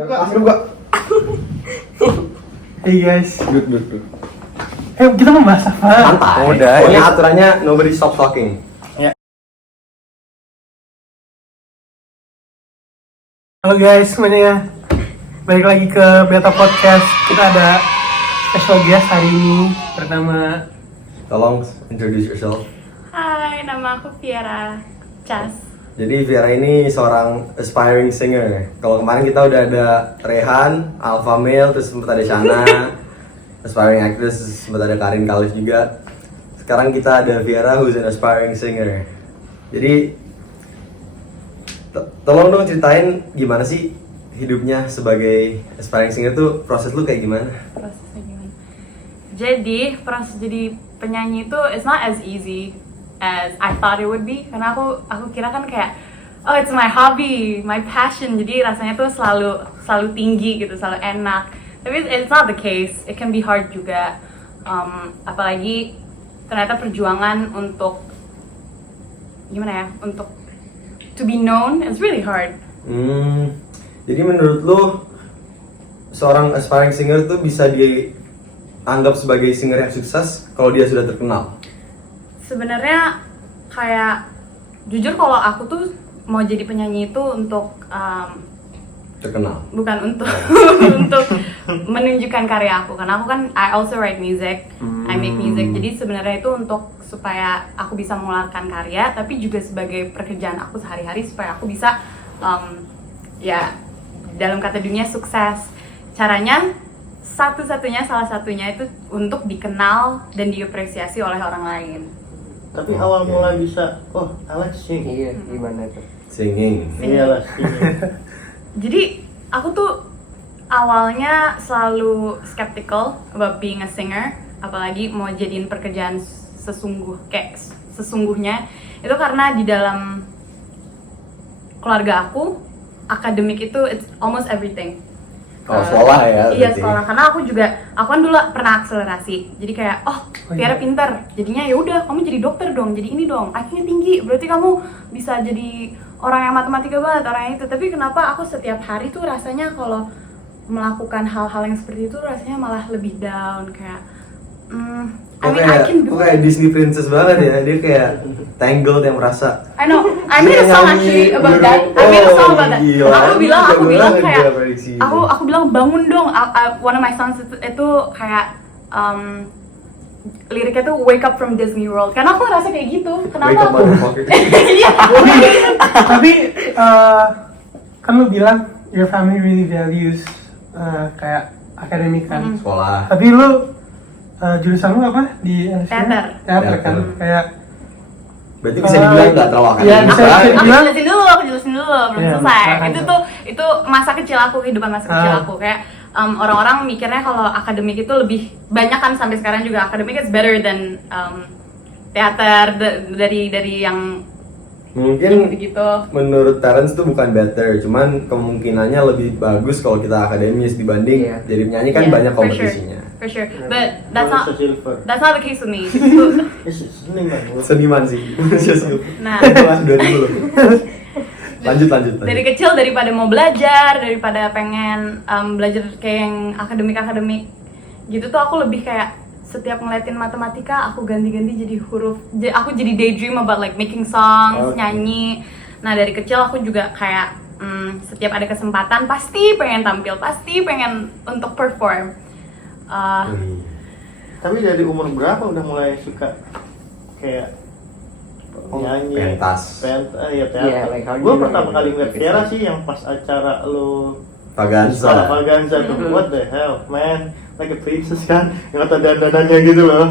Buka. Hey guys, Duduk. kita membahas apa? Santai. Udah, Pokoknya ini- aturannya nobody stop talking. Halo guys semuanya, balik lagi ke Beta Podcast. Kita ada special guest hari ini pertama. Tolong introduce yourself. Hai, nama aku Viera Cas. Jadi Viera ini seorang aspiring singer. Kalau kemarin kita udah ada Rehan, Alpha Male, terus sempat ada Shana, aspiring actress, sempat ada Karin Kalis juga. Sekarang kita ada Viera who's an aspiring singer. Jadi tolong dong ceritain gimana sih hidupnya sebagai aspiring singer tuh, proses lu kayak gimana? Prosesnya gimana? Jadi, proses jadi penyanyi itu it's not as easy as I thought it would be. Karena aku kira kan kayak oh it's my hobby, my passion. Jadi rasanya tuh selalu tinggi gitu, selalu enak. Tapi it's not the case. It can be hard juga. Apalagi ternyata perjuangan untuk gimana ya? Untuk to be known is really hard. Jadi menurut lu seorang aspiring singer tuh bisa dianggap sebagai singer yang sukses kalau dia sudah terkenal? Sebenarnya kayak jujur kalau aku tuh mau jadi penyanyi itu untuk Terkenal? bukan untuk untuk menunjukkan karya aku, karena aku kan I also write music, I make music. Jadi sebenarnya itu untuk supaya aku bisa mengeluarkan karya, tapi juga sebagai pekerjaan aku sehari-hari supaya aku bisa ya dalam kata dunia sukses. Caranya salah satunya itu untuk dikenal dan diapresiasi oleh orang lain. Tapi awal mula bisa, oh I like sing. Iya, gimana tuh? Singing. Iyalah singing. Jadi aku tuh awalnya selalu skeptical about being a singer, apalagi mau jadiin pekerjaan sesungguhnya. Itu karena di dalam keluarga aku, akademik itu it's almost everything. Oh, sekolah ya? Iya, berarti. sekolah. Karena aku kan dulu pernah akselerasi. Jadi kayak, oh, Tiara pintar. Jadinya ya udah, kamu jadi dokter dong, jadi ini dong. IQ-nya tinggi, berarti kamu bisa jadi orang yang matematika banget, orang yang itu. Tapi kenapa aku setiap hari tuh rasanya kalau melakukan hal-hal yang seperti itu rasanya malah lebih down, kayak I can do kayak it. Disney princess banget ya, dia kayak Tangled yang merasa. I know, I made a song actually about that. I made a song about that. Gila. Aku bilang Gila, kayak, prediksi. aku bilang bangun dong. One of my songs itu kayak liriknya tuh wake up from Disney World. Karena aku ngerasa kayak gitu. Wake Kenapa up, aku? motherfucker. Iya. Tapi kan lu bilang your family really values kayak akademik kan. Sekolah. Tapi lu jurusan lu apa di Indonesia? Teater kan. Teater. Kayak Berarti bisa dibilang nggak terlalu akademik. Iya, bisa Kan? dibilang. Aku jelasin dulu, belum Iya, selesai. silakan. Itu masa kecil aku, kehidupan masa kecil aku. Kayak orang-orang mikirnya kalau akademik itu lebih banyak kan, sampai sekarang juga akademik is better than teater dari yang Mungkin gitu. menurut parents tuh bukan better, cuman kemungkinannya lebih bagus kalau kita akademis dibanding Iya. jadi penyanyi kan Yeah, banyak for kompetisinya. sure. But that's Silver. not the case with me. Seniman. Seniman sih, manusia sih. Nah. Kelas 2000. Lanjut. Dari kecil daripada mau belajar, daripada pengen belajar kayak yang akademik gitu tuh, aku lebih kayak setiap ngeliatin matematika aku ganti-ganti jadi huruf. Aku jadi daydream about like making songs, nyanyi. Nah dari kecil aku juga kayak setiap ada kesempatan pasti pengen tampil, pasti pengen untuk perform. Tapi dari umur berapa udah mulai suka kayak nyanyi? pentas. Iya, teater. Iya, like how Gue you pertama know, kali like, ngeliat Tiara sih yang pas acara lu Vaganza. Vaganza tuh. What the hell, man? Like a princess kan? Yang kata dandanannya gitu loh.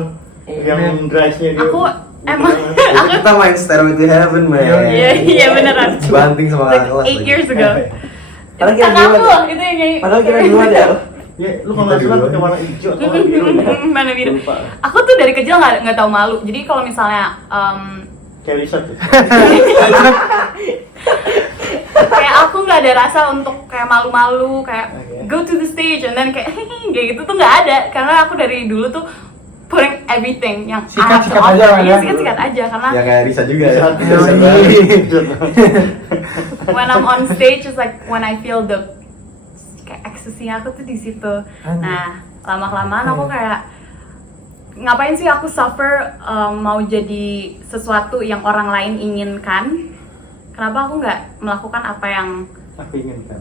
Yang dress-nya dia. Aku emang Itu kita main Stairway to Heaven, man. iya beneran. Banting sama Like kakak kelas 8 lagi. years ago. Padahal kita Kakak duluan aku ya? itu yang nyanyi. Padahal kita duluan ya? Ya, lu kalau nggak salah pakai warna hijau atau warna biru ya? Mana biru? Lupa. Aku tuh dari kecil nggak tahu malu. Jadi kalau misalnya Kayak riset tuh. kayak aku nggak ada rasa untuk kayak malu-malu, kayak Okay. go to the stage and then kayak kayak gitu tuh nggak ada. Karena aku dari dulu tuh putting everything yang I have to Sikat-sikat offer. aja lah ya. Iya, sikat-sikat aja karena Ya kayak Risa juga ya. when I'm on stage is like when I feel the ekstasinya aku tuh di situ. Anjir. Nah, lama-kelamaan aku kayak ngapain sih aku suffer mau jadi sesuatu yang orang lain inginkan? Kenapa aku nggak melakukan apa yang Aku inginkan.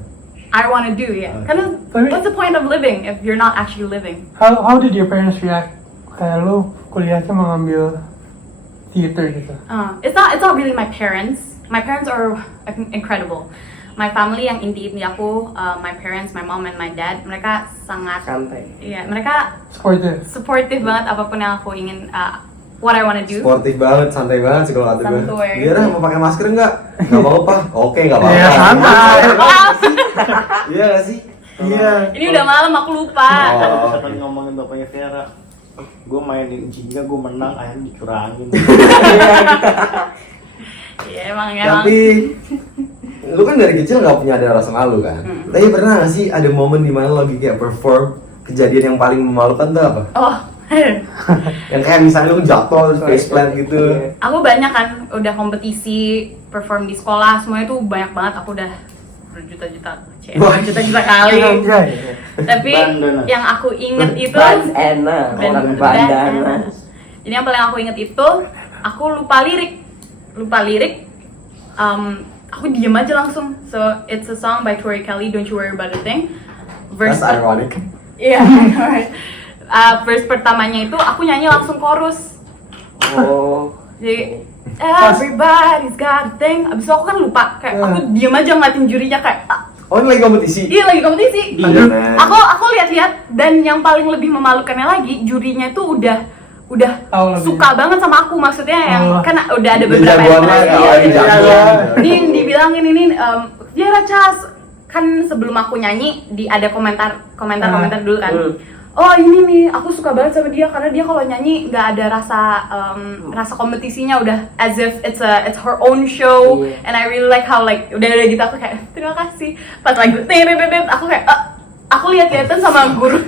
I wanna do ya? Karena what's the point of living if you're not actually living? How did your parents react? Kayak lu kuliahnya mau ngambil theater gitu. It's not really my parents. My parents are incredible. My family yang inti aku, my parents, my mom and my dad, mereka sangat Santai. iya, mereka Supportive. supportive banget apapun yang aku ingin, what I wanna do. Sportif banget, santai banget sih kalau kata gue. Santuy. Dia mau pakai masker nggak? Nggak mau apa? Oke, nggak apa-apa. Iya, santai. Maaf. Iya nggak sih? Iya. Ini udah malam aku lupa. Oh. Kata ngomongin bapaknya Vera, gue mainin Jingga, gue menang, akhirnya dicurangin. Iya emang. Tapi lu kan dari kecil nggak punya ada rasa malu kan? Tapi pernah nggak sih ada momen di mana lo lagi kayak perform kejadian yang paling memalukan tuh apa? Oh, Yang kayak misalnya lu jatuh terus face plant gitu. aku banyak kan udah kompetisi perform di sekolah, semuanya tuh banyak banget. Aku udah berjuta-juta, Wah. berjuta-juta kali. Anjay. Tapi Bandana. yang aku inget itu Bandana, bukan bandana. Jadi yang paling aku inget itu aku lupa lirik. Aku diem aja langsung. So it's a song by Tori Kelly, Don't You Worry About a Thing. That's ironic. Iya. Verse pertamanya itu aku nyanyi langsung chorus. Oh. Jadi everybody's got a thing. Abis itu aku kan lupa, kayak aku diem aja ngeliatin jurinya kayak Oh ini lagi kompetisi? iya lagi kompetisi. Aduh, men. Aku lihat-lihat dan yang paling lebih memalukannya lagi jurinya itu udah Tahu lebih. suka banget sama aku, maksudnya yang Oh. kan udah ada Dia beberapa jagoan yang lah, iya, kalau lagi iya, jagoan. iya. Nih dibilangin ini Viera Cas kan sebelum aku nyanyi ada komentar dulu kan. Oh ini nih aku suka banget sama dia karena dia kalau nyanyi nggak ada rasa kompetisinya, udah as if it's her own show. Iya. And I really like how like udah gitu aku kayak terima kasih. Pas lagi aku kayak aku lihat-lihatan sama guru.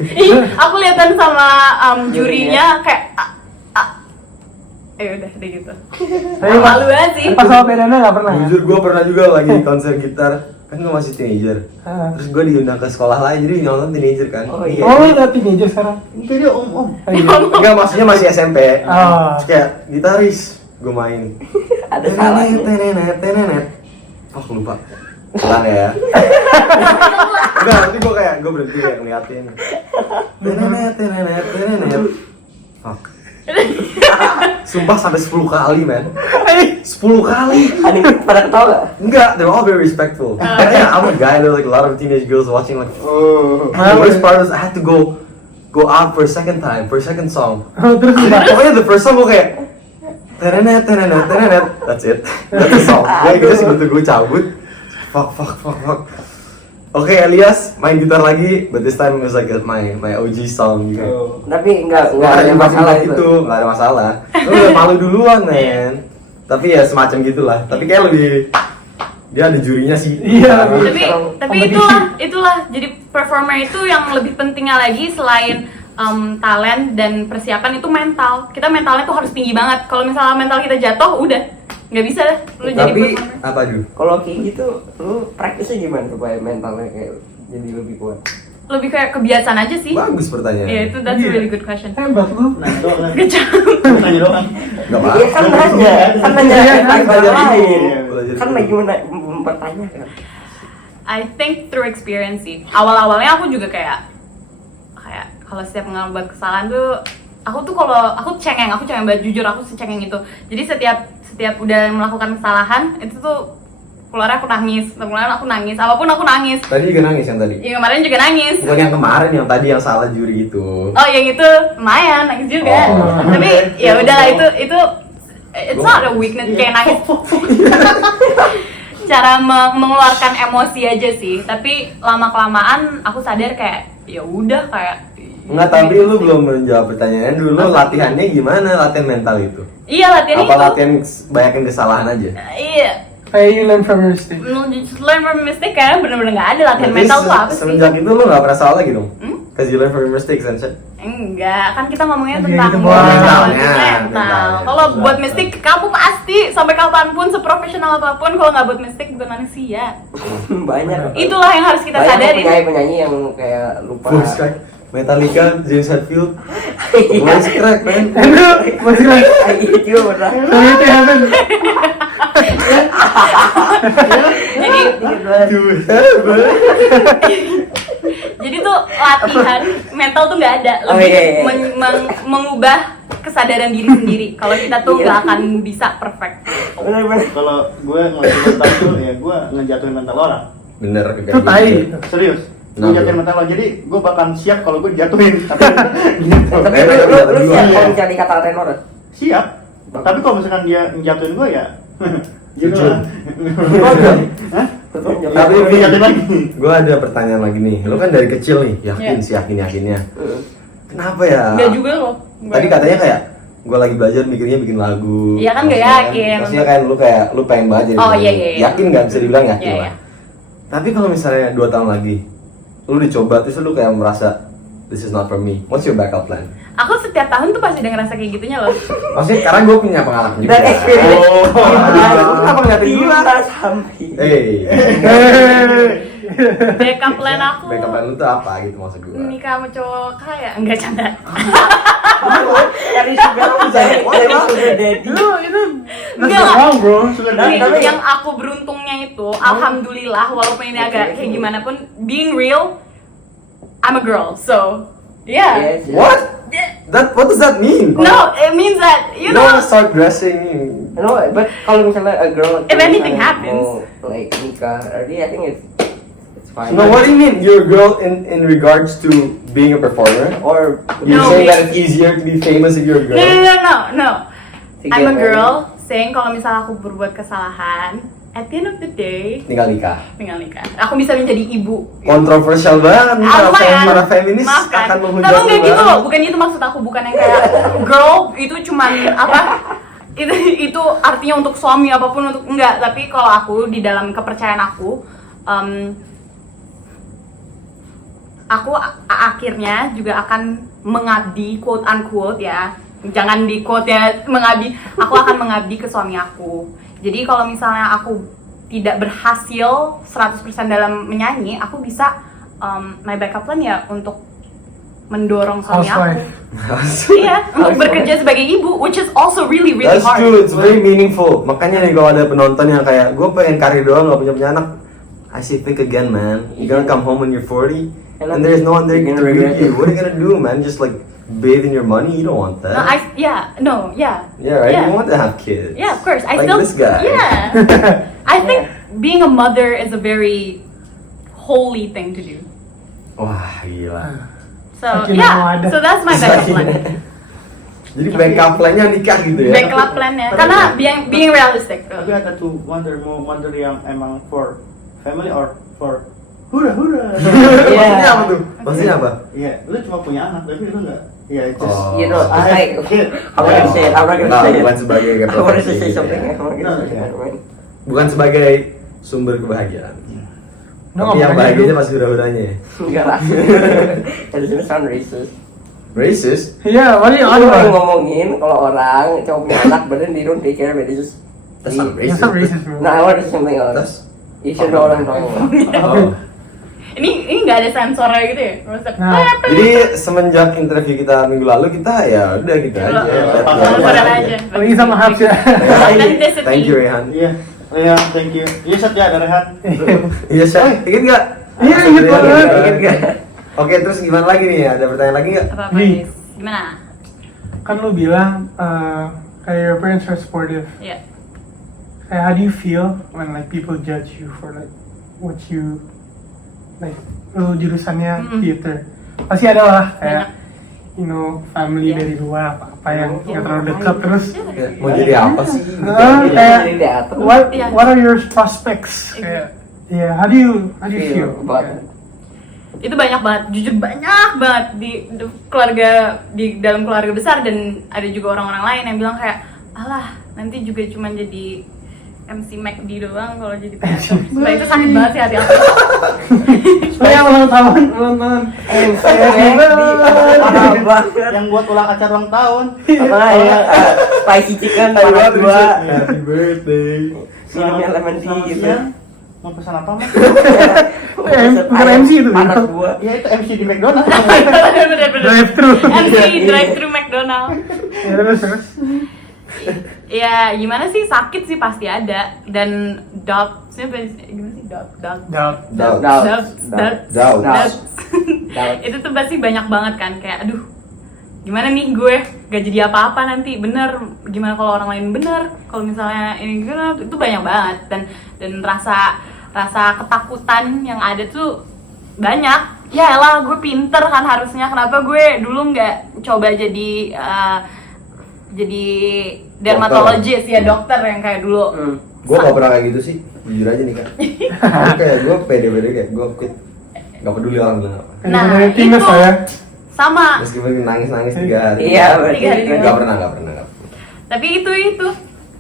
Aku lihatan sama jurinya kayak udah gitu. Malu banget sih. Pas sama Pedana nggak pernah ya? Jujur gue pernah juga lagi konser gitar. Kan gue masih teenager. Terus gue diundang ke sekolah lain, jadi nonton teenager kan. Oh, iya. Oh, lu udah teenager sekarang? Itu dia om. Oh, iya. Enggak, maksudnya masih SMP. Oh. Terus kayak gitaris gue main. Ada salahnya. Tenenet. Oh lupa. Pelan ya. Enggak, nanti gue berhenti kayak ngeliatin. Tenenet. Fuck. Sumpah sampai 10 kali, man. 10 kali. Ada yang pada ketawa nggak? Enggak, they're all very respectful. Yeah, I'm a guy. There were like a lot of teenage girls watching. Like, Oh. the worst part is I had to go out for a second song. Terus udah. Pokoknya the first song gue kayak tenenet. That's it. That's the song. Gue gitu sih bentuk gue cabut. Fuck. Oke, Elias main gitar lagi, but this time it was like my OG song gitu. Oh. Tapi nggak ada masalah itu. Nggak ada masalah. Lu udah malu duluan, men. Tapi ya semacam gitulah. Tapi kayak lebih dia ada jurinya sih. Iya. Tapi itulah jadi performer itu yang lebih pentingnya lagi selain talent dan persiapan itu mental. Kita mentalnya tuh harus tinggi banget. Kalau misalnya mental kita jatuh, udah nggak bisa deh lu jadi Tapi performer. apa dulu? Kalau kayak gitu, lu praktisnya gimana supaya mentalnya kayak jadi lebih kuat? Lebih kayak kebiasaan aja sih. Bagus pertanyaan. Iya, itu that's a really good question. Hebat lu. Nah, doang. Good job. Tanya doang. Enggak apa. Iya kan nanya Iya, kan belajar lain. dulu. Kan lagi mempertanyakan. I think through experience sih. Awal-awalnya aku juga kayak kalau setiap ngelakuin kesalahan tuh aku cengeng banget, jujur aku secengeng itu. Jadi setiap udah melakukan kesalahan itu tuh keluar aku nangis, apapun aku nangis. Tadi juga nangis yang tadi. Yang kemarin juga nangis. Bukan yang kemarin, yang tadi yang salah juri itu. Oh yang itu lumayan nangis juga. Oh. Tapi ya udahlah itu it's not a weakness kayak nangis. Cara mengeluarkan emosi aja sih. Tapi lama kelamaan aku sadar kayak ya udah kayak. Enggak, tapi lu belum menjawab pertanyaannya dulu. Latihannya gimana? Latihan mental itu? Iya latihan Apa itu. latihan banyakin kesalahan aja? Iya. Kayak you learn from your mistake. Learn from mistake kayaknya bener-bener nggak ada latihan Berarti mental tuh apa sih? semenjak itu lu nggak pernah salah lagi dong? Cause you learn from your mistakes and shit. Enggak, kan kita ngomongnya Iya, tentang gitu, Bang. Mentalnya. mental. Kalau buat mistik, kamu pasti sampai kapanpun seprofesional apapun, kalau nggak buat mistik bukan manusia. Banyak. Itulah yang harus kita Banyak sadari. penyanyi yang kayak lupa. Voice crack. Metallica, James Hetfield. Voice crack, man. Masih lagi. Itu benar. Sorry to heaven. Jadi To heaven. Jadi tuh latihan mental tuh nggak ada, Oh, lebih iya, iya. mengubah kesadaran diri sendiri. Kalau kita tuh nggak akan bisa perfect. Benar-benar. Kalau gue ngelatih mental tuh ya gue ngejatuhin mental orang. Bener Itu tai. Serius. Gue Kenapa? jatuhin mental orang. Jadi gue bakal siap kalau gue jatuhin. Tapi gitu. Tapi Eh, lu siap iya. kalau misalnya dikata-katain orang? Siap. Tapi kalau misalkan dia jatuhin gue ya gitu Jujur. lah. Hah? Tapi Tapi jatuhin lagi. gue ada pertanyaan lagi nih. Lu kan dari kecil nih, yakin Iya. sih yakinnya. Kenapa ya? Nggak juga loh. Tadi katanya kayak gue lagi belajar mikirnya bikin lagu. Iya kan nggak Maksudnya yakin. Maksudnya kan lu pengen banget jadi Oh, penyanyi. iya, iya. Yakin nggak bisa dibilang yakin Iya, lah. iya. Tapi kalau misalnya 2 tahun lagi, lu dicoba terus lu kayak merasa this is not for me. What's your backup plan? Aku setiap tahun tuh pasti udah ngerasa kayak gitunya loh. Maksudnya karena gue punya pengalaman juga. Dan experience. Oh, lu kenapa ngeliatin gue? Cinta sampai. Backup plan aku. Backup plan lu tuh apa gitu maksud gue? Nikah sama cowok kaya, enggak canda. Dari sugar dari sugar daddy. Itu Enggak that's lah. wrong, bro. Ini Tapi- yang aku beruntungnya itu, alhamdulillah walaupun ini agak kayak gimana pun, being real, I'm a girl, so yeah. Yes, yes. What? Yeah. What does that mean? No, it means that you You don't know. wanna start dressing. No, but kalau misalnya a girl If anything misalnya happens. mau like nikah, already I think it's fine. No, what do you mean? You're a girl in regards to being a performer? Or You're No, saying we- that it's easier to be famous if you're a girl? No. to I'm a get girl saying kalau misalnya aku berbuat kesalahan, at the end of the day, Tinggal nikah. tinggal nikah. Aku bisa menjadi ibu. Kontroversial banget nih para feminis Maafkan. akan menghujat Nah, enggak lu gitu banget. loh, bukan itu maksud aku, bukan yang kayak girl itu cuman apa? Itu artinya untuk suami apapun untuk enggak, tapi kalau aku di dalam kepercayaan aku akhirnya juga akan mengabdi quote unquote ya. Jangan di quote ya, mengabdi. Aku akan mengabdi ke suami aku. Jadi kalau misalnya aku tidak berhasil 100% dalam menyanyi, aku bisa my backup plan ya untuk mendorong suami aku. Iya, untuk bekerja sebagai ibu, which is also really That's hard. true, it's very meaningful. Makanya nih kalau ada penonton yang kayak gue pengen karir doang gak punya anak, I say think again, man. You're gonna come home when you're 40 and there's no one there You're to gonna greet regret you. it. What are you gonna do, man? Just like bathe in your money? You don't want that. No, yeah. Yeah, right? Yeah. You want to have kids. Yeah, of course. I Like still, this guy. Yeah. I think being a mother is a very holy thing to do. Wah, gila. So Saking mau yeah, ada. so that's my backup plan. Jadi backup plan-nya nikah gitu ya? Backup plan-nya, karena being realistic. Tapi ada tuh wonder yang emang for family or for hura. Maksudnya apa tuh? Maksudnya apa? Iya, lu cuma punya anak tapi lu nggak. Iya, just Oh. You know, I like, have kid. I'm not gonna say it. I'm not gonna Nah, say it. bukan sebagai I wanted to profesi say gitu something. ya. I'm not gonna say it. man. Bukan sebagai sumber kebahagiaan. No, Tapi yang makanya bahagianya itu- pasti hura-huranya ya. Enggak lah. It's gonna sound racist. Racist? Yeah, what are you on Aku about? ngomongin kalau orang cowok punya anak, but then they don't take care of it. They just. That's not That's racist. not racist, bro. No, I want to say something else. That's You should know what I'm talking about. oh. Ini nggak ada sensornya gitu ya? Maksudnya, Nah. Jadi semenjak interview kita minggu lalu kita ya udah gitu Ya, aja. sensoran aja. Lagi sama Habs ya. Authenticity. Thank you Rehan. Iya, thank you. Iya, Sat ya, ada Rehan. Iya Syah, inget nggak? Iya, inget banget. Ingat gak? Oke, terus gimana lagi nih? Ada pertanyaan lagi nggak? Apa Nih. guys? Gimana? Kan lu bilang kayak your parents are supportive. Ya. Kayak how do you feel when like people judge you for like what you like lu jurusannya Mm-mm. theater. Pasti ada lah Banyak. kayak you know family Iya. dari luar apa yang Iya. nggak terlalu dekat terus Ya, mau jadi apa sih? kayak Jadi teater. Iya. what are your prospects kayak yeah how do you feel About Kayak, Itu banyak banget, jujur banyak banget di keluarga, di dalam keluarga besar, dan ada juga orang-orang lain yang bilang kayak, alah nanti juga cuman jadi MC McD doang kalau jadi teater. Nah, itu sakit banget sih hati aku. Saya ulang tahun. Parah banget. Yang buat ulang acara ulang tahun. Apa ya? Spicy chicken panas dua. Happy birthday. Minumnya lemon tea gitu. Mau pesan apa mas? Bukan MC itu. Panas dua. Ya itu MC di McDonald. Bener-bener. Drive thru. MC drive-thru McDonald. Ya, terus. Ya gimana sih, sakit sih pasti ada. Dan doubt, gimana sih doubt? Itu tuh pasti banyak banget kan, kayak aduh gimana nih gue gak jadi apa-apa nanti, bener gimana kalau orang lain bener, kalau misalnya ini gimana, itu banyak banget. Dan rasa ketakutan yang ada tuh banyak. Ya elah, gue pinter kan harusnya, kenapa gue dulu nggak coba jadi dermatologis ya, dokter yang kayak dulu. Gue gak pernah kayak gitu sih, jujur aja nih Kak. Gue kayak gue pede-pede kayak gue quit, gak peduli orang bilang apa. Nah, Dari timnas itu. saya. Sama. Meskipun nangis-nangis 3 hari. Iya, 3 hari berarti. Gak pernah. Tapi itu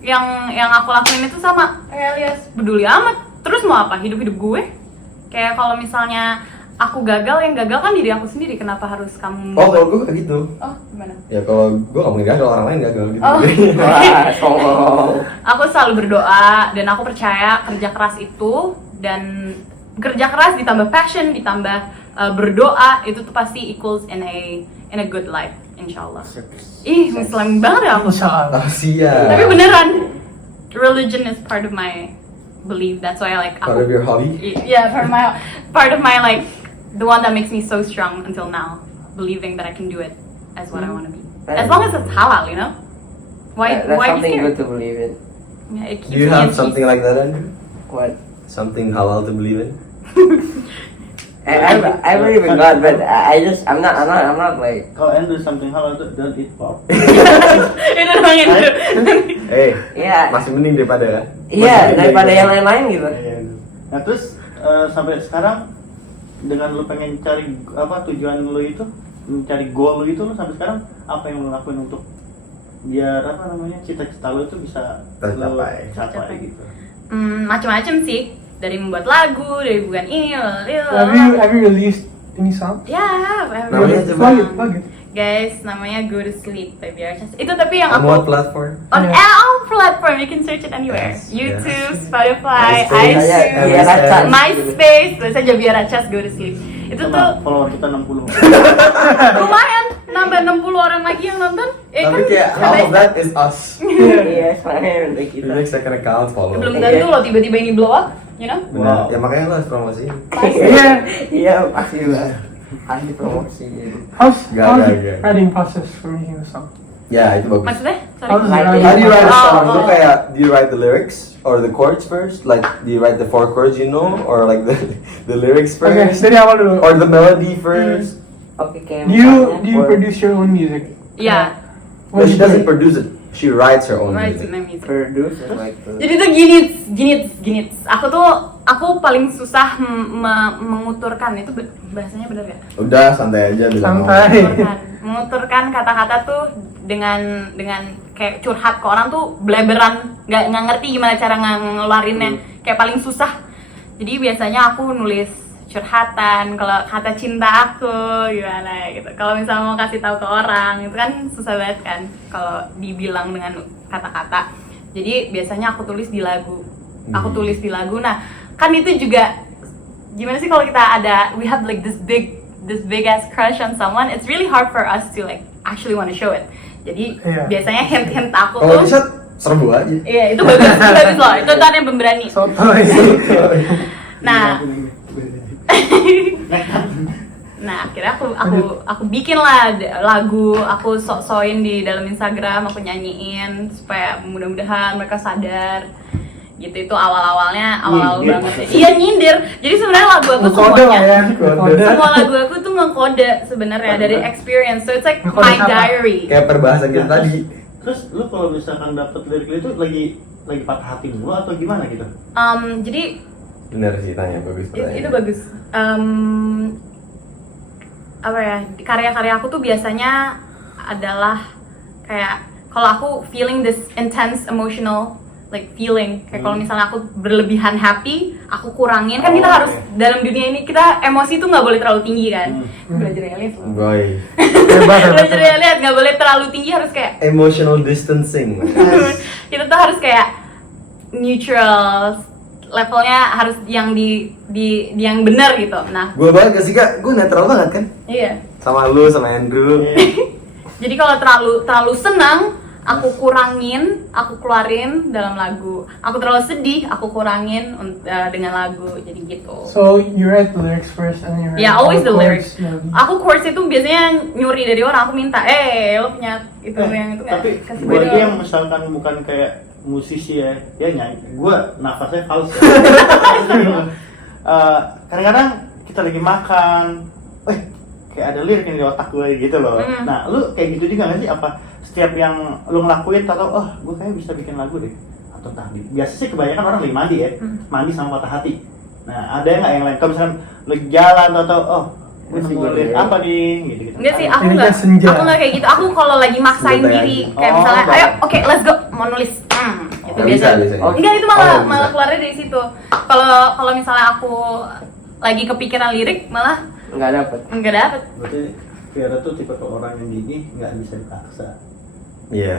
yang aku lakuin itu sama kayak Elias, peduli amat. Terus mau apa, hidup gue? Kayak kalau misalnya aku gagal, yang gagal kan diri aku sendiri, kenapa harus kamu Oh kalau gue kayak gitu. Oh, gimana? Ya kalau gue gak mungkin gagal, orang lain gagal gitu. Oh. Wah, sombong. Aku selalu berdoa dan aku percaya kerja keras itu, dan kerja keras ditambah passion ditambah berdoa itu tuh pasti equals in a good life, insyaallah. Ih, Muslim banget ya aku. Insyaallah. Siap. Tapi beneran, religion is part of my belief. That's why Part of your hobby? Yeah, part of my like the one that makes me so strong until now, believing that I can do it as what I want to be. As long as it's halal, you know. Why That's be something scared? good to believe in. Yeah, it keeps Do you me have in something peace. like that, Andrew? What? Something halal to believe in? I believe in God, but I'm not like. Kalau Andrew something halal tuh don't eat pork. Itu doang yang itu. Iya. Masih mending daripada kan? Iya, daripada yang lain-lain gitu. Iya. Nah terus sampai sekarang dengan lu pengen cari apa tujuan lu itu, mencari goal lu itu, lu sampai sekarang apa yang lu lakuin untuk biar apa namanya cita-cita lu itu bisa Tercapai. lu capai gitu. Macam-macam sih, dari membuat lagu, dari bukan ini, Have you released any song? ya, Namanya coba. Plug it. guys, namanya Go to Sleep by Biarchas. Itu tapi yang On what aku platform? on Yeah. all platform, you can search it anywhere. Yes, YouTube, yes. Spotify, MySpace, iTunes, Biarchas. MySpace, tulis aja Biarchas Go to Sleep. Itu tuh Sama follower kita 60. lumayan, nambah 60 orang lagi yang nonton. Tapi kayak half of that is us. Iya, fine untuk The kita. next second account follow. Belum tentu loh tiba-tiba ini blow up, you know? Benar. Ya makanya lo harus promosiin. Iya. Iya, pasti lah. Pasti promosi gitu. How's Gak. the writing process for making a song? Ya itu bagus. Maksudnya? Sorry. How's the Like, writing? How do you write a Oh, song? oh. Itu kayak, do you write the lyrics or the chords first? Like, do you write the 4 chords you know, or like the lyrics Oke, first, dari awal dulu. or the melody first? Oke, kayak Do you misalnya, produce your own music? Yeah, Well, she doesn't produce it. She writes her own right, music. my music. produce like Jadi tuh gini. Aku paling susah menguturkan, itu bahasanya benar gak? Udah santai aja bilang. Santai. Menguturkan kata-kata tuh dengan kayak curhat ke orang tuh bleberan, nggak ngerti gimana cara ngeluarinnya, kayak paling susah. Jadi biasanya aku nulis curhatan, kalau kata cinta aku gimana gitu. Kalau misalnya mau kasih tahu ke orang itu kan susah banget kan kalau dibilang dengan kata-kata. Jadi biasanya aku tulis di lagu. Nah, kan itu juga gimana sih kalau kita we have like this big ass crush on someone, it's really hard for us to like actually want to show it. Jadi Iya. biasanya hint aku Kalau tuh bisa serbu aja. iya, itu bagus loh. Itu tanda yang pemberani. Sotoy. Nah, nah akhirnya aku bikin lah lagu, aku sok-sokin di dalam Instagram, aku nyanyiin supaya mudah-mudahan mereka sadar gitu. Itu awal Nyindir. banget ya. Iya, nyindir. Jadi sebenarnya lagu aku Kode lah ya. Kode. semua lagu aku tuh ngekode sebenarnya dari experience, so it's like Ngekode my siapa? diary. Kayak perbahasan kita tadi. Terus lu kalau misalkan dapet lirik itu lagi patah hati lu atau gimana gitu? Jadi Bener sih, tanya bagus. itu bagus. Apa ya, karya-karya aku tuh biasanya adalah kayak kalau aku feeling this intense emotional like feeling. Kayak kalau misalnya aku berlebihan happy, aku kurangin. Kan kita harus dalam dunia ini kita emosi tuh nggak boleh terlalu tinggi kan. Belajar Elliot. Boy, Belajar Elliot nggak boleh terlalu tinggi, harus kayak emotional distancing. kita tuh harus kayak neutral, levelnya harus yang di yang benar gitu. Nah, Gue banget gak sih kak? Gue netral banget kan? iya. Sama lu, sama Andrew. Jadi kalau terlalu senang, aku kurangin, aku keluarin dalam lagu. Aku terlalu sedih, aku kurangin dengan lagu. Jadi gitu. So you write the lyrics first and you write Yeah, always the chords, lyrics. melody. Aku chords itu biasanya nyuri dari orang. Aku minta, lo punya itu yang itu nggak? Tapi Kasih gue gue aja yang dong. misalkan bukan kayak musisi ya nyanyi, gue nafasnya fals. Kadang-kadang kita lagi makan, kayak ada lirik yang di otak gue gitu loh. Nah, lu kayak gitu juga nggak sih? Apa setiap yang lu ngelakuin atau gue kayak bisa bikin lagu deh? Atau tadi biasa sih kebanyakan orang lagi mandi ya, mandi sama patah hati. Nah, ada nggak yang lain? Kalau misalkan lu jalan atau gue Masih nemu boleh. lirik apa nih? Gitu. Enggak sih, aku Ini nggak, kan senja. aku nggak kayak gitu. Aku kalau lagi maksain Senja diri, aja. kayak Oh, misalnya, enggak. ayo, oke, let's go, mau nulis, gitu Nggak biasa. bisa. Enggak, itu Oh, malah nggak bisa. keluarnya dari situ. Kalau misalnya aku lagi kepikiran lirik, malah Nggak dapet. nggak dapet. Berarti Vera tuh tipe orang yang gini nggak bisa dipaksa. Iya.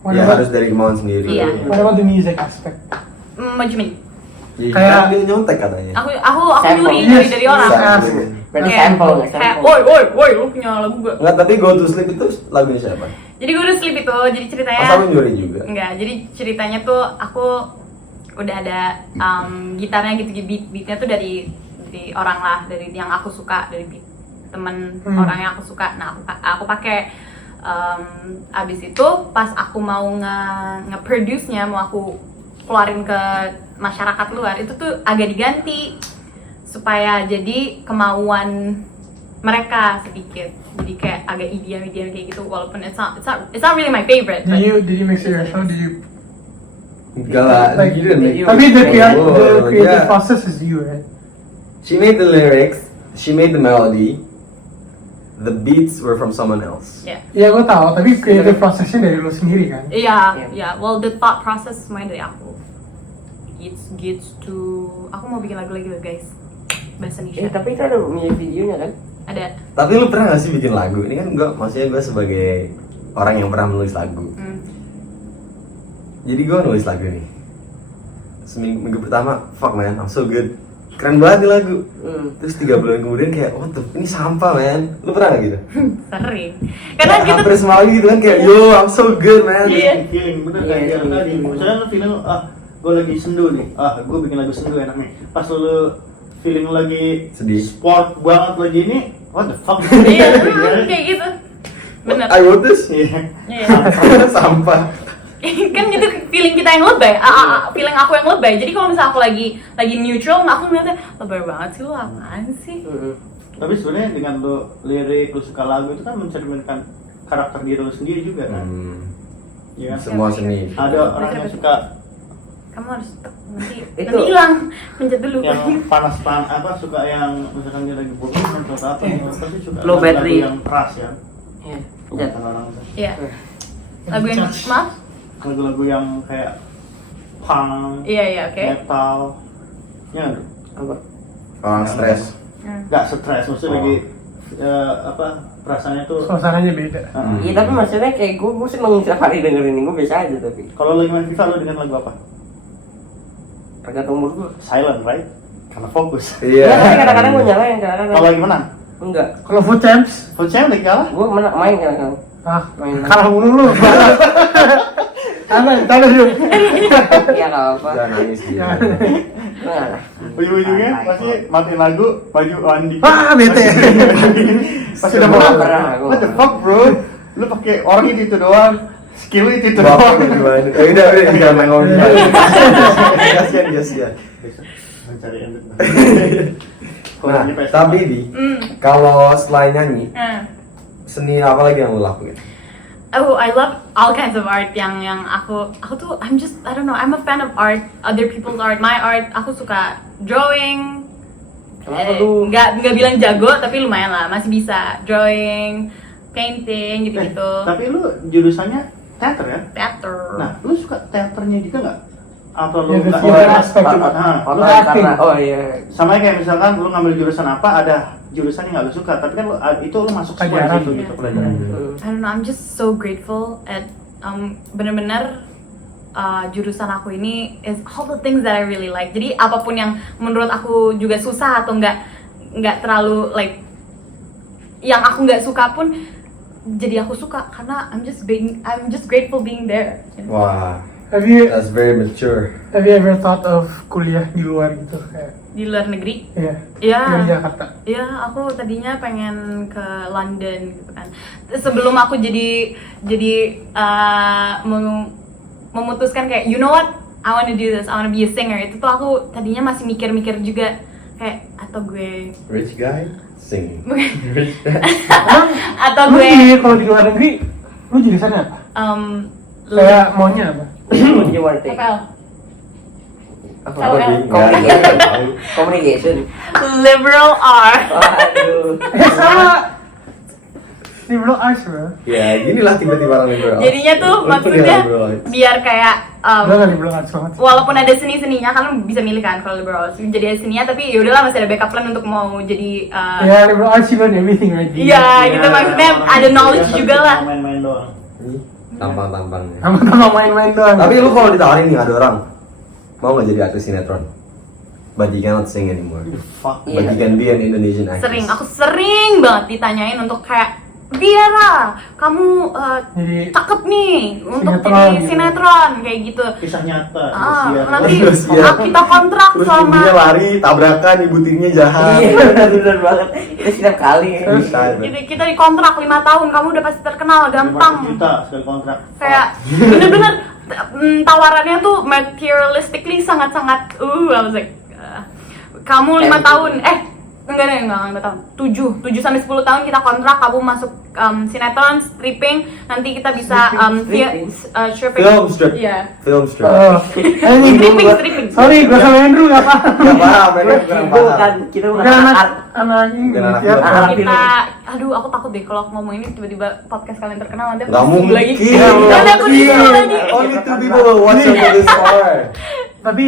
What Ya about- harus dari kemauan sendiri. Iya. What about the music aspect? Macam Iya, Kayak- kan dia nyontek katanya. aku Sampel. nyuri dari orang. Sampel. Berarti Kayak- sampel nggak kayak, sampel? woi, lu punya lagu gak? Enggak, tapi Go to Sleep itu lagunya siapa? Jadi gue udah sleep itu, jadi ceritanya. Masa lu nyuri juga? Enggak, jadi ceritanya tuh aku udah ada gitarnya gitu, beatnya tuh dari orang lah, dari yang aku suka, dari beat temen orang yang aku suka. Nah, aku pakai abis itu pas aku mau nge-produce-nya, mau aku keluarin ke masyarakat luar, itu tuh agak diganti supaya jadi kemauan mereka sedikit. Jadi kayak agak idiom kayak gitu, walaupun it's not really my favorite. Did you mix it yourself? Did you? Enggak lah, Like, you didn't make- Tapi the Oh, creative yeah. process is you, right? She made the lyrics, she made the melody, the beats were from someone else. Yeah. Iya, gue tahu. Tapi creative processnya dari lu sendiri kan? Iya, iya. Well, the thought process semuanya dari aku. It's gets to, aku mau bikin lagu lagi loh guys, bahasa Indonesia. Tapi itu ada music videonya kan? Ada. Tapi lu pernah gak sih bikin lagu? Ini kan maksudnya gue sebagai orang yang pernah menulis lagu. Jadi gue nulis lagu nih. Minggu pertama, fuck man, I'm so good. Keren banget nih lagu. Terus 3 bulan kemudian kayak, what the, ini sampah man. Lu pernah gak gitu? Sering. Karena Kayak gitu. hampir semua lagu gitu kan kayak, yo I'm so good man. Iya. Feeling bener Iya, kayak iya, yang tadi. iya. Misalnya lu feeling gue lagi sendu nih. Gue bikin lagu sendu enak nih. Pas lu feeling lu lagi Sedih. sport banget lagi ini, what the fuck? Iya, kayak gitu. Bener. I wrote this. Iya. Iya. Sampah. Kan gitu feeling kita yang lebay, feeling aku yang lebay. Jadi kalau misalnya aku lagi neutral, aku ngeliatnya lebay banget sih, lu apaan sih? Tapi sebenarnya dengan lu lirik, lu suka lagu itu kan mencerminkan karakter diri lu sendiri juga kan? Iya kan? Semua seni. Ada orang yang suka Kamu harus nanti Itu- hilang, pencet dulu. yang panas suka yang misalkan dia lagi bohong atau apa, pasti suka Low lagu battery. yang keras ya. Iya. Bukan orang itu. Iya. Lagu yang maaf? Lagu-lagu yang kayak punk, Iya, oke. metal, ya Apa? Orang stres. nggak stres, maksudnya lagi perasaannya tuh. Suasananya beda. Iya, tapi maksudnya kayak gue seneng setiap hari dengerin ini, gue biasa aja tapi Kalau lagi main FIFA lu dengan lagu apa? tergantung umur gue. Silent, right? Karena fokus. Iya. Iya, tapi kadang-kadang gue nyalain, kadang-kadang Kalau lagi menang, enggak. Kalau food champs, Food Champ lagi kalah. Gue main kadang-kadang. Main. kalah mulu lu. Aman, tahu dulu. Iya nggak apa. Jangan nangis dia. Nah, Ujung-ujungnya pasti matiin lagu, baju mandi. Ah, bete. Pasti udah Gua menang. nggak pernah, gua What the nggak fuck bro? Lu pakai orang itu doang, skill itu Bapak doang. gimana? Udah, jangan main ngomong. Kasihan. Mencari ended. Nah, tapi di kalau selain nyanyi, Hmm. seni apa lagi yang lu lakuin? Oh, I love all kinds of art yang aku tuh I don't know, I'm a fan of art, other people's art, my art. Aku suka drawing. Kenapa lu? Nggak bilang jago tapi lumayan lah, masih bisa drawing, painting gitu-gitu. Tapi lu jurusannya teater ya? Theater. Nah, lu suka teaternya juga nggak? Atau lu Ya, nggak? the theater aspect Nah, juga. lu Otak. karena oh iya. sama kayak misalkan lu ngambil jurusan apa, ada jurusan yang nggak lu suka, tapi kan itu lu masuk semua di Pelajaran. situ gitu pelajaran. I don't know, I'm just so grateful at bener-bener jurusan aku ini is all the things that I really like. Jadi apapun yang menurut aku juga susah atau nggak terlalu like yang aku nggak suka pun jadi aku suka karena I'm just grateful being there. You know? Wah, Have you that's very mature. ever thought of kuliah di luar gitu kayak? Di luar negeri. Iya. Iya. Di Jakarta. Iya, aku tadinya pengen ke London gitu kan. Sebelum aku jadi memutuskan kayak, you know what, I wanna do this, I wanna be a singer. Itu tuh aku tadinya masih mikir-mikir juga kayak atau gue Rich guy singing. Bukan. Rich guy. atau Lu gue kalau di luar negeri, lu jurusannya apa? li- Kayak maunya apa? What do you want to take? FL. Apa? Oh, Apa, Bi? Communication. Nggak. Communication. Liberal art. Aduh. Sama liberal arts bro. Ya, ginilah tiba-tiba orang liberal. Jadinya tuh Lu maksudnya liberal arts. biar kayak Gue gak liberal arts banget sih. walaupun ada seni-seninya kan lu bisa milih kan kalau liberal arts jadi ada seninya tapi ya udahlah masih ada backup plan untuk mau jadi Ya liberal arts you learn everything right? iya gitu maksudnya ada knowledge juga lah. Main-main doang. Ih, tampang-tampangnya. Sama main-main doang. Tapi lu kalau ditawarin nih ada orang mau nggak jadi artis sinetron? But you cannot sing anymore. Fuck. But you can be an Indonesian actress. Aku sering banget ditanyain untuk kayak Biara, kamu Jadi cakep nih untuk sinetron jadi gitu. sinetron kayak gitu. Kisah nyata. Nanti Terus dia- kita kontrak Terus sama ibunya lari, tabrakan, ibu tirinya jahat. Iya benar banget. Itu setiap kali. Bisa. kita dikontrak 5 tahun, kamu udah pasti terkenal, 500 gampang. juta sekali kontrak. Kayak bener-bener tawarannya tuh materialistically sangat-sangat I was like kamu 5 tahun enggak 5 tahun 7 sampai 10 tahun kita kontrak, kamu masuk sinetron stripping, nanti kita bisa stripping Film strip. iya Film strip. Oh, stripping sorry, gue sama Andrew gak paham. Gak paham, mereka kurang Bukan, paham. kita Bukan bukan anak art. anak ini. Bukan anak ya. film. kita aduh aku takut deh kalau aku ngomong ini tiba-tiba podcast kalian terkenal nanti aku Gak disuruh lagi mungkin. nanti aku disuruh lagi Only two people will watch you for this far. Tapi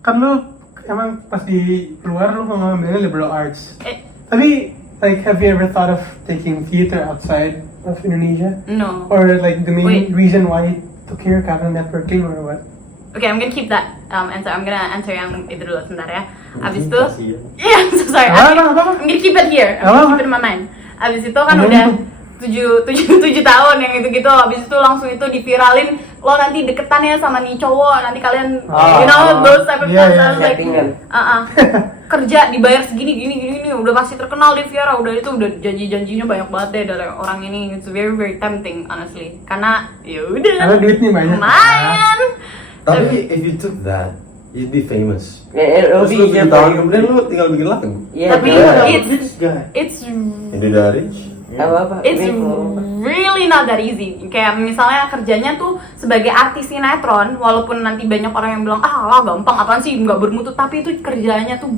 kan lu emang pas di luar lu mau ngambilnya liberal arts. Tapi like have you ever thought of taking theater outside of Indonesia? no. Or like the main Wait. reason why you took here karena networking or what? Okay, I'm gonna keep that answer. I'm gonna answer yang itu dulu sebentar ya. Abis itu, Kasian. yeah, I'm so sorry. Apa? I'm gonna keep it here. Apa? I'm gonna keep it in my mind. Abis itu kan Apa udah itu? 7 tahun yang gitu-gitu. Abis itu langsung itu diviralin. Lo nanti deketan ya sama nih cowok. Nanti kalian, you know, those type of Iya, things. iya. I was like, Settingan. kerja dibayar segini, gini, udah pasti terkenal di Viera. Udah itu udah janji-janjinya banyak banget deh dari orang ini. It's very very tempting honestly. Karena ya Karena udah, duitnya banyak. lumayan. Tapi if you took that, you'd be famous. It'll Terus be lu 7 easier for tahun you. kemudian lu tinggal bikin lagu. Iya. Tapi benar. This guy. it's Ini udah rich. Apa-apa. It's really not that easy. Kayak misalnya kerjanya tuh sebagai artis sinetron, walaupun nanti banyak orang yang bilang lah gampang apaan sih nggak bermutu, tapi itu kerjanya tuh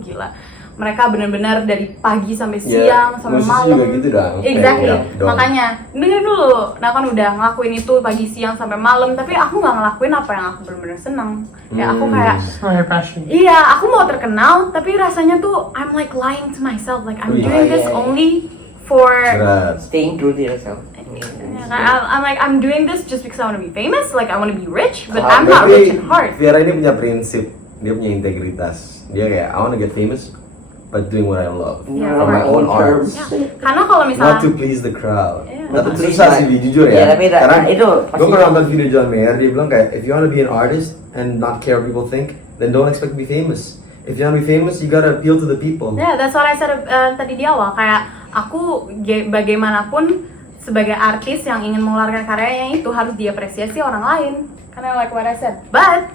gila. Mereka benar-benar dari pagi sampai siang sampai musisi malam. juga gitu dong. Exactly. Kayak dong. Makanya dengerin dulu. Nah kan udah ngelakuin itu pagi siang sampai malam, tapi aku nggak ngelakuin apa yang aku benar-benar seneng. Kayak aku kayak Oh, your passion. iya, aku mau terkenal, tapi rasanya tuh I'm like lying to myself, like I'm Wih, doing this iya. only for Berat. Staying true to yourself. I'm like I'm doing this just because I want to be famous, like I want to be rich, but I'm not rich in heart. Viera ini punya prinsip, dia punya integritas. Dia kayak I wanna get famous, but doing what I love Yeah, from my right. own art. Ya, karena kalau Not misalnya to please the crowd. Iya. Tapi Not to please susah the- sih, Bi, jujur ya. Iya, tapi Karena itu gue pasti- pernah nonton video John Mayer, dia bilang kayak if you wanna be an artist and not care what people think, then don't expect to be famous. If you wanna be famous, you gotta appeal to the people. ya that's what I said tadi di awal, kayak aku bagaimanapun sebagai artis yang ingin mengeluarkan karyanya itu harus diapresiasi orang lain. Karena like what I said, but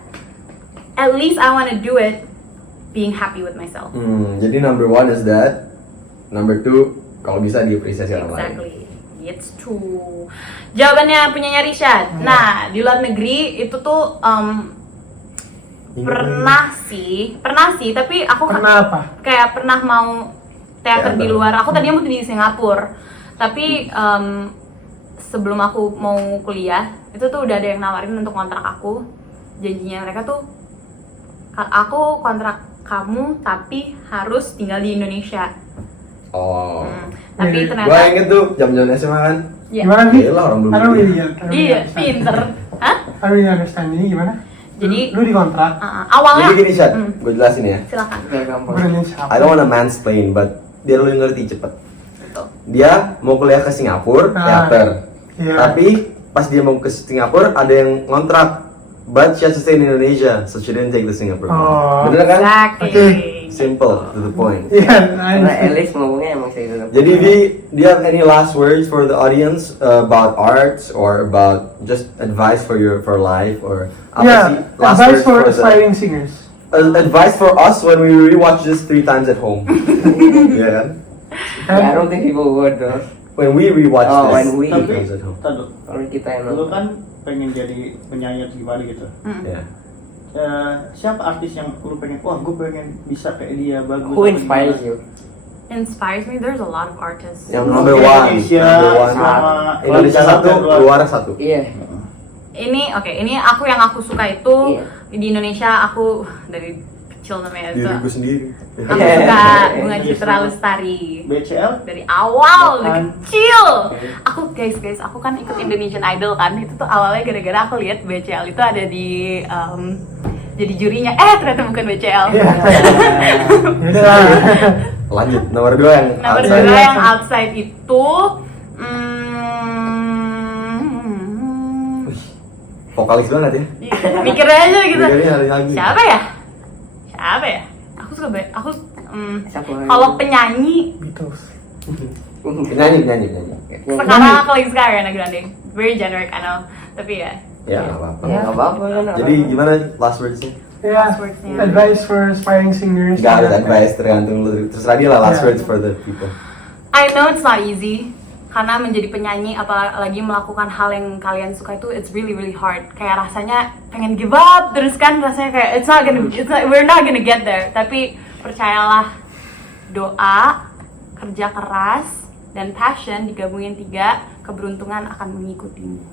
at least I wanna do it being happy with myself. Jadi number 1 is that. Number 2, kalau bisa diapresiasi orang lain. Exactly. It's true. Jawabannya punyanya Rishad. Nah, di luar negeri itu tuh pernah sih, tapi aku Pernah apa? kayak pernah mau teater di Teater. luar. Aku tadinya mau di Singapura, tapi sebelum aku mau kuliah itu tuh udah ada yang nawarin untuk kontrak aku. Janjinya mereka tuh aku kontrak kamu tapi harus tinggal di Indonesia. Oh. Tapi Iya. ternyata Gua inget tuh jam-jam SMA kan. ya, Gimana sih? Gila, orang belum I don't nikah. really get. I don't really iya understand. pinter. Hah? I don't really understand ini gimana? Jadi- lu di kontrak. Awalnya Jadi gini Chat, gue jelasin ya. silakan. Kayak gampang. Brilliant siapa? I don't wanna mansplain, but dia lu yang ngerti cepet. Betul. Dia mau kuliah ke Singapura, teater. Iya. Tapi pas dia mau ke Singapura ada yang ngontrak, but she has to stay in Indonesia, so she didn't take the Singapore. Oh. Bener kan? Exactly. Oke. Simple to the point. Iya, I Karena understand. Alex ngomongnya emang kayak gitu. Jadi do you have any last words for the audience about arts or about just advice for life or apa Yeah, sih last advice words for the- aspiring singers. advice for us when we rewatch this 3 times at home. Iya kan? Yeah, I don't think people would though. When we rewatch Oh, this when we- 3 Tapi, times at home. tadu, Kalau kita yang lu nonton. kan pengen jadi penyanyi atau gimana gitu. Yeah. Siapa artis yang lu pengen, wah gue pengen bisa kayak dia, bagus. Who atau inspires gimana? you? Inspires me. There's a lot of artists. Yang Lu number kayak one, Indonesia, number one. sama Indonesia dalam satu, dan luar. luar satu. Iya. Ini ini yang aku suka itu Iya. di Indonesia aku dari kecil namanya itu. Diriku sendiri. Aku suka Bunga Citra Lestari. BCL? Dari awal dari Apaan? kecil. Aku guys aku kan ikut Indonesian Idol kan. Itu tuh awalnya gara-gara aku lihat BCL itu ada di jadi jurinya. Ternyata bukan BCL. Iya. Yaudah. Lanjut, nomor 2 yang Nomor outside. dua yang outside itu Vokalis banget ya. mikir aja gitu. Mikirnya hari lagi. Siapa ya? Aku suka aku Siapa lagi? kalau penyanyi Beatles. Penyanyi. sekarang aku lagi suka Ariana Grande. Very generic I know. Tapi ya. Ya, nggak apa-apa. Ya nggak apa-apa kan. Jadi gimana last words-nya? Yeah, Last words-nya. advice for aspiring singers. Gak ada advice, tergantung lu. Terserah dia lah last Yeah. words for the people. I know it's not easy karena menjadi penyanyi apalagi melakukan hal yang kalian suka itu it's really hard. Kayak rasanya pengen give up terus kan rasanya kayak we're not gonna get there. Tapi percayalah, doa, kerja keras dan passion digabungin 3, keberuntungan akan mengikutimu.